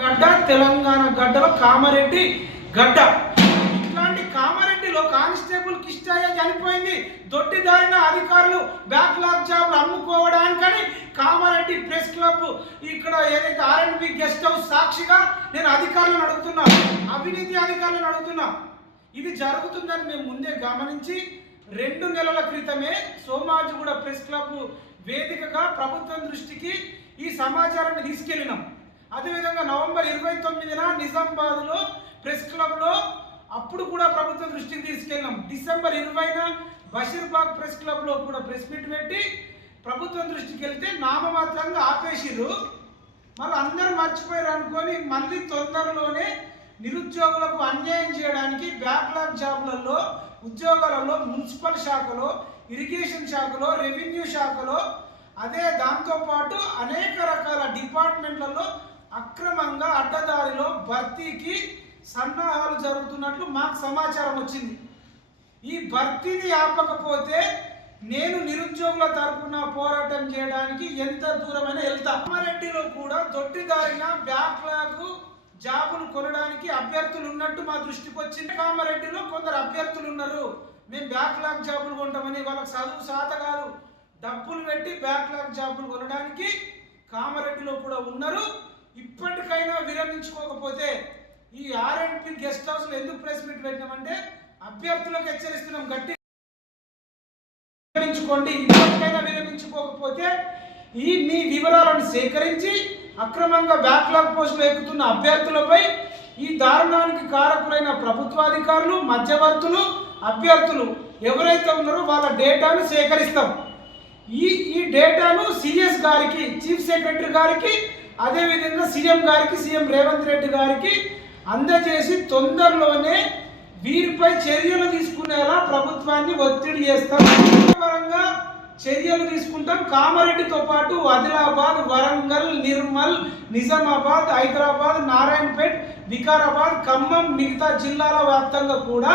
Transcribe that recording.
గడ్డ తెలంగాణ గడ్డలో కామారెడ్డి గడ్డ. ఇట్లాంటి కామారెడ్డిలో కానిస్టేబుల్ కిష్టయ్య చనిపోయింది. దొడ్డిదారిన అధికారులు బ్యాక్లాగ్ జాబ్లు అమ్ముకోవడానికని కామారెడ్డి ప్రెస్ క్లబ్ ఇక్కడ ఏదైతే ఆర్ఎండ్బి గెస్ట్ హౌస్ సాక్షిగా నేను అధికారులను అడుగుతున్నా అవినీతి అధికారులను అడుగుతున్నా ఇది జరుగుతుందని మేము ముందే గమనించి రెండు నెలల క్రితమే సోమాజిగూడ ప్రెస్ క్లబ్ వేదికగా ప్రభుత్వం దృష్టికి ఈ సమాచారాన్ని తీసుకెళ్ళినాం. అదేవిధంగా నవంబర్ ఇరవై తొమ్మిదిన నిజామాబాద్లో ప్రెస్ క్లబ్లో అప్పుడు కూడా ప్రభుత్వం దృష్టికి తీసుకెళ్ళాం డిసెంబర్ ఇరవైన బషీర్బాగ్ ప్రెస్ క్లబ్లో కూడా ప్రెస్ మీట్ పెట్టి ప్రభుత్వం దృష్టికి వెళ్తే నామమాత్రంగా ఆపేసిర్రు. మళ్ళీ అందరూ మర్చిపోయారు అనుకొని మళ్ళీ తొందరలోనే నిరుద్యోగులకు అన్యాయం చేయడానికి బ్యాక్లాగ్ జాబ్లలో ఉద్యోగాలలో మున్సిపల్ శాఖలో ఇరిగేషన్ శాఖలో రెవెన్యూ శాఖలో అదే దాంతోపాటు అనేక రకాల డిపార్ట్మెంట్లలో అక్రమంగా అడ్డదారిలో భర్తీకి సన్నాహాలు జరుగుతున్నట్లు మాకు సమాచారం వచ్చింది. ఈ భర్తీని ఆపకపోతే నేను నిరుద్యోగుల తరపున పోరాటం చేయడానికి ఎంత దూరమైనా వెళ్తా. అమ్మారెడ్డిలో కూడా దొడ్డిదారిన బ్యాక్లాగ్ జాబులు కొనడానికి అభ్యర్థులు ఉన్నట్టు మా దృష్టికి వచ్చింది. కామారెడ్డిలో కొందరు అభ్యర్థులు ఉన్నారు. మేము బ్యాక్లాగ్ జాబులు కొంటామని వాళ్ళకి చదువు సాత కాదు. డబ్బులు పెట్టి బ్యాక్లాగ్ జాబులు కొనడానికి కామారెడ్డిలో కూడా ఉన్నారు. ఇప్పటికైనా విరమించుకోకపోతే ఈ ఆర్ఎండ్పి గెస్ట్ హౌస్లో ఎందుకు ప్రెస్ మీట్ పెట్టినామంటే అభ్యర్థులకు హెచ్చరిస్తున్నాం గట్టి విరమించుకోండి. ఇప్పటికైనా విరమించుకోకపోతే ఈ మీ వివరాలను సేకరించి అక్రమంగా బ్యాక్లాగ్ పోస్టులు ఎక్కుతున్న అభ్యర్థులపై ఈ దారుణానికి కారకులైన ప్రభుత్వాధికారులు మధ్యవర్తులు అభ్యర్థులు ఎవరైతే ఉన్నారో వాళ్ళ డేటాను సేకరిస్తాం. ఈ ఈ డేటాను సిఎస్ గారికి చీఫ్ సెక్రటరీ గారికి అదేవిధంగా సీఎం గారికి సీఎం రేవంత్ రెడ్డి గారికి అందజేసి తొందరలోనే వీరిపై చర్యలు తీసుకునేలా ప్రభుత్వాన్ని ఒత్తిడి చేస్తాం. పరంగా చర్యలు తీసుకుంటాం. కామారెడ్డితో పాటు ఆదిలాబాద్ వరంగల్ నిర్మల్ నిజామాబాద్ హైదరాబాద్ నారాయణపేట్ వికారాబాద్ ఖమ్మం మిగతా జిల్లాల వ్యాప్తంగా కూడా